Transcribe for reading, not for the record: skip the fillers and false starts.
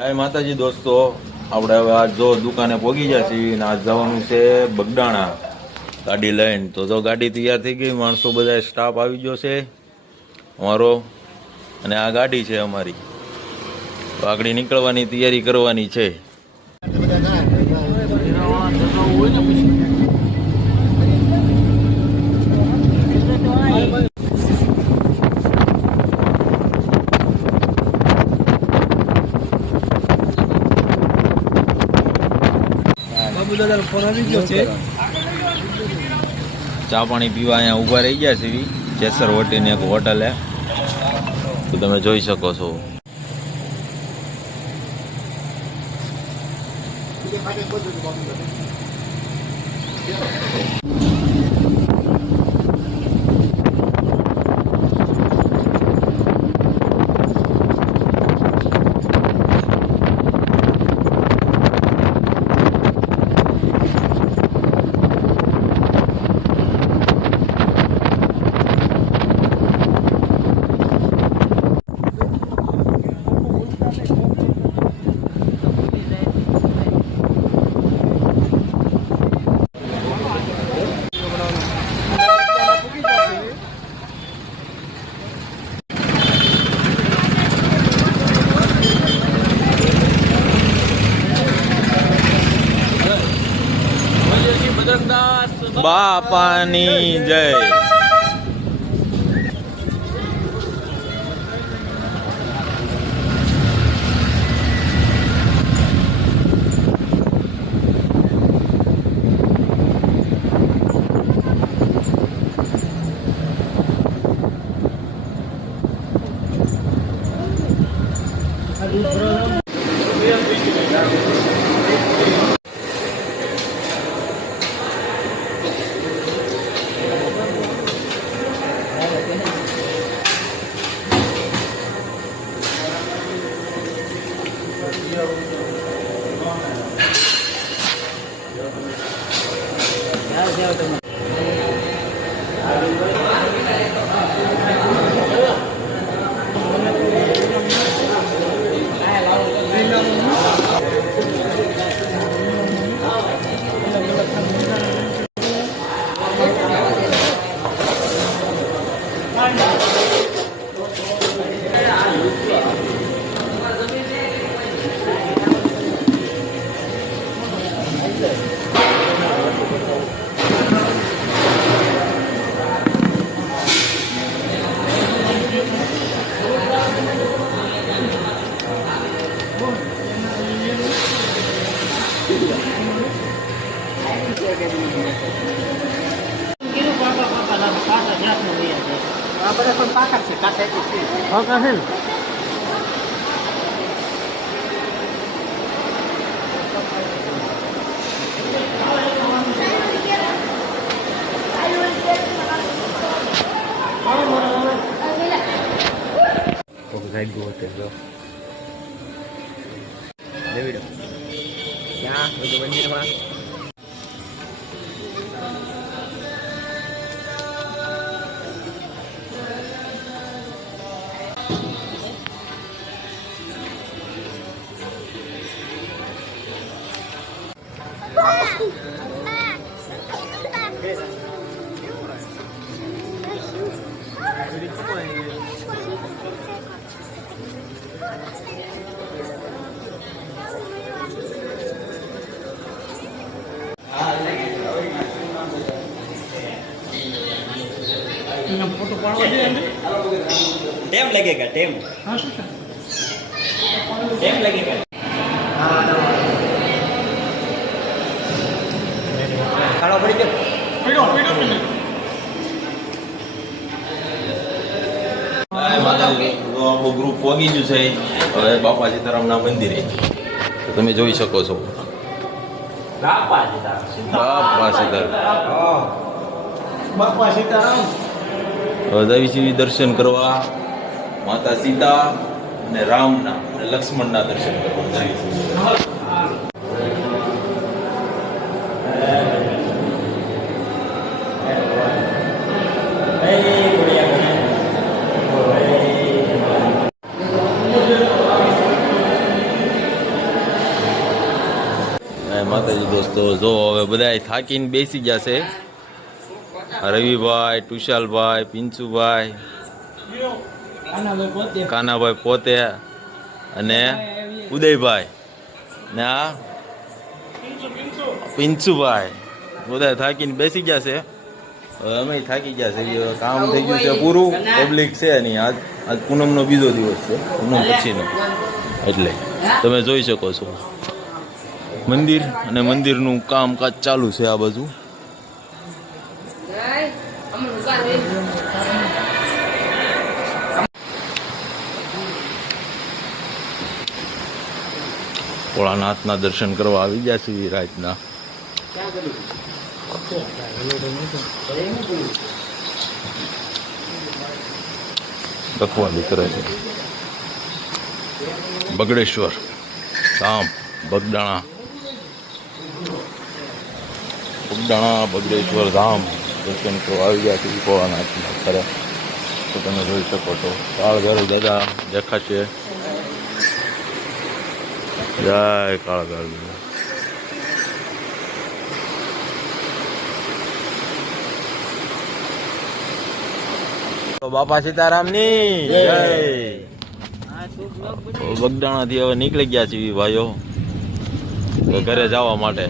જય માતાજી દોસ્તો, આપણે હવે આજ જો દુકાને પહોંચી ગયા છીએ ને આજ જવાનું છે બગડાણા ગાડી લઈને. તો ગાડી તૈયાર થઈ ગઈ, માણસો બધા સ્ટાફ આવી ગયો છે અમારો, અને આ ગાડી છે અમારી. તો આગળ નીકળવાની તૈયારી કરવાની છે. ચા પાણી પીવા અહીંયા ઊભા રહી ગયા છે કેસર હોટેલની એક હોટલે, તો તમે જોઈ શકો છો. બાપાની જય. टेम लगेगा, टेम टेम लगेगा. काढ़ा पड़ी गया. આપણું ગ્રુપ પહોંચી ગયું છે હવે બાપા સીતારામના મંદિરે. તો તમે જોઈ શકો છો બાપા સીતારામ. હવે દર્શન કરવા માતા સીતા અને રામના અને લક્ષ્મણના દર્શન કરવા. માતાજી દોસ્તો, જો હવે બધા થાકીને બેસી જશે. રવિભાઈ, ટુશાલભાઈ, પિંચુભાઈ, કાનાભાઈ પોતે અને ઉદયભાઈ ને આ પિંચુભાઈ બધા થાકીને બેસી જશે. હવે અમે થાકી ગયા છે, કામ થઈ ગયું છે પૂરું. પબ્લિક છે નહીં. આજ પૂનમનો બીજો દિવસ છે, પૂનમ પછીનો, એટલે તમે જોઈ શકો છો મંદિર અને મંદિરનું કામકાજ ચાલુ છે આ બાજુ. ભોળાનાથના દર્શન કરવા આવી ગયા છે રાતના. રખવાલી કરે છે. બગડેશ્વર ધામ બગદાણા, બગડેશ્વર ધામ દર્શન કરવા આવી ગયા છે ભોળાનાથના ખરે. તો તમે જોઈ શકો છો કાળભૈરવ દાદા દેખાશે. જય કાળભૈરવ. બાપા સીતારામની જય. બગદાણા થી હવે નીકળી ગયા છીએ ભાઈઓ ઘરે જવા માટે.